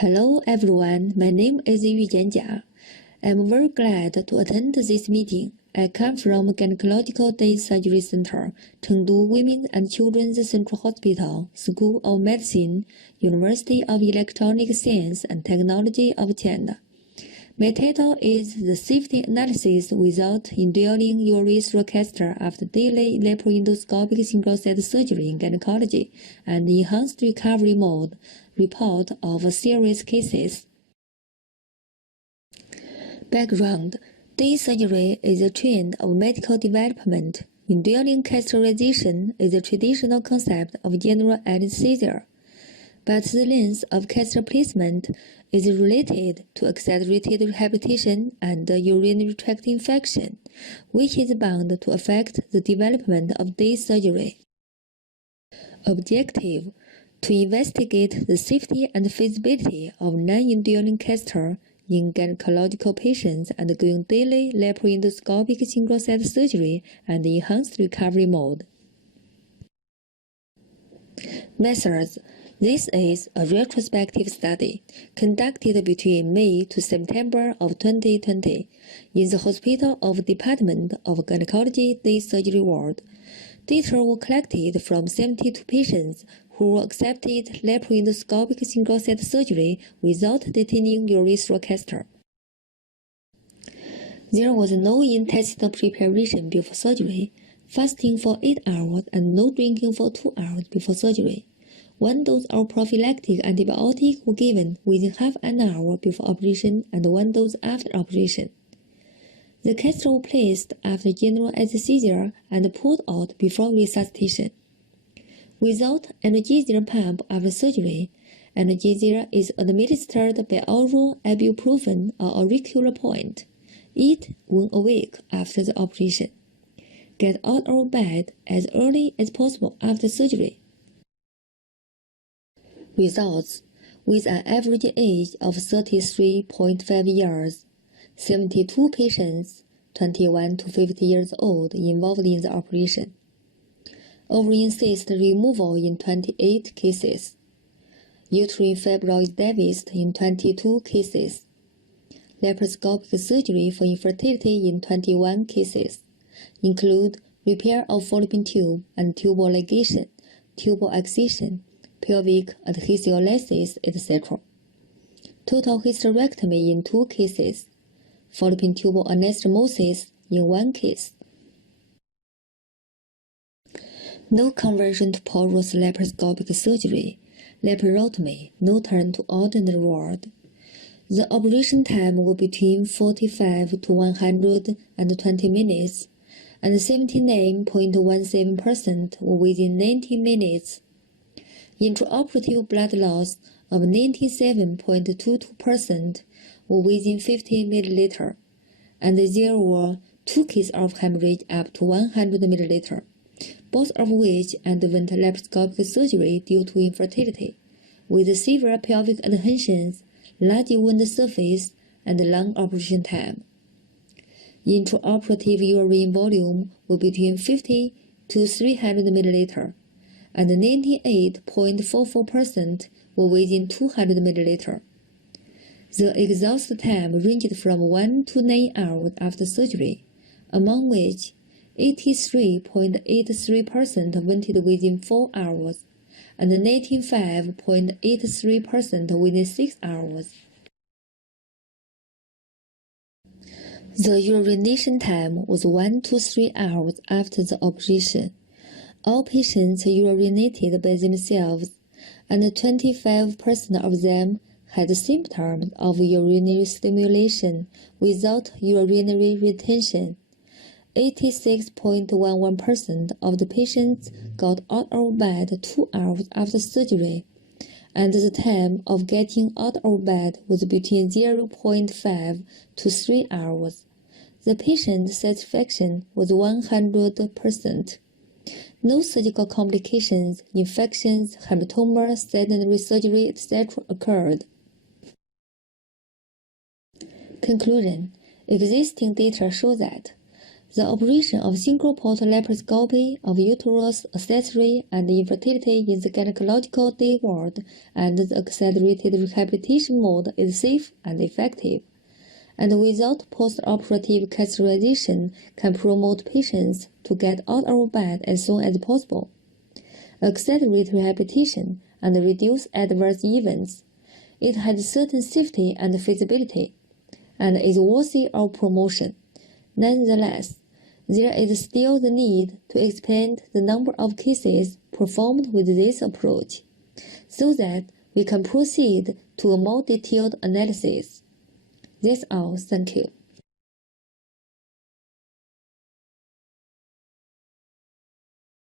Hello everyone, my name is Jia. I'm very glad to attend this meeting. I come from Gynecological Day Surgery Center, Chengdu Women and Children's Central Hospital, School of Medicine, University of Electronic Science and Technology of China. My title is The Safety Analysis Without Indwelling Urethral Catheter After Daily Laparoscopic Single-Site Surgery in Gynecology and Enhanced Recovery Mode Report of Serious Cases. Background: Day surgery is a trend of medical development. Indwelling catheterization is a traditional concept of general anesthesia, but the length of catheter placement is related to accelerated rehabilitation and urinary tract infection, which is bound to affect the development of day surgery. Objective: to investigate the safety and feasibility of non-indwelling catheter in gynecological patients undergoing daily laparoscopic single-site surgery and enhanced recovery mode. Methods: this is a retrospective study conducted between May to September of 2020 in the Hospital of Department of Gynecology Day Surgery Ward. Data were collected from 72 patients who accepted laparoscopic single-site surgery without detaining urethral catheter. There was no intestinal preparation before surgery, fasting for 8 hours, and no drinking for 2 hours before surgery. One dose of prophylactic antibiotic was given within half an hour before operation and one dose after operation. The catheter was placed after general anesthesia and pulled out before resuscitation. Without analgesia pump after surgery, analgesia is administered by oral ibuprofen or auricular point. Eat 1 week after the operation. Get out of bed as early as possible after surgery. Results: with an average age of 33.5 years, 72 patients, 21 to 50 years old, involved in the operation. Ovarian cyst removal in 28 cases. Uterine fibroid deficit in 22 cases. Laparoscopic surgery for infertility in 21 cases, include repair of fallopian tube and tubal ligation, tubal excision, pelvic adhesiolysis, etc. Total hysterectomy in 2 cases. Fallopian tubal anastomosis in 1 case. No conversion to porous laparoscopic surgery, laparotomy, no turn to ordinary ward. The operation time was between 45 to 120 minutes, and 79.17% were within 90 minutes. Intraoperative blood loss of 97.22% were within 50 ml, and there were 2 cases of hemorrhage up to 100 ml, both of which underwent laparoscopic surgery due to infertility, with severe pelvic adhesions, large wound surface, and long operation time. Intraoperative urine volume was between 50 to 300 ml, and 98.44% were within 200 ml. The exhaust time ranged from 1 to 9 hours after surgery, among which 83.83% went within 4 hours, and 95.83% within 6 hours. The urination time was 1 to 3 hours after the operation. All patients urinated by themselves, and 25% of them had symptoms of urinary stimulation without urinary retention. 86.11% of the patients got out of bed 2 hours after surgery, and the time of getting out of bed was between 0.5 to 3 hours. The patient satisfaction was 100%. No surgical complications, infections, hematoma, secondary surgery, etc. occurred. Conclusion: existing data show that The operation of single-port laparoscopy of uterus accessory and infertility in the gynecological day ward and the accelerated rehabilitation mode is safe and effective, and without post-operative catheterization can promote patients to get out of bed as soon as possible, accelerate rehabilitation, and reduce adverse events. It has certain safety and feasibility, and is worthy of promotion. Nonetheless, there is still the need to expand the number of cases performed with this approach, so that we can proceed to a more detailed analysis. That's all. Thank you.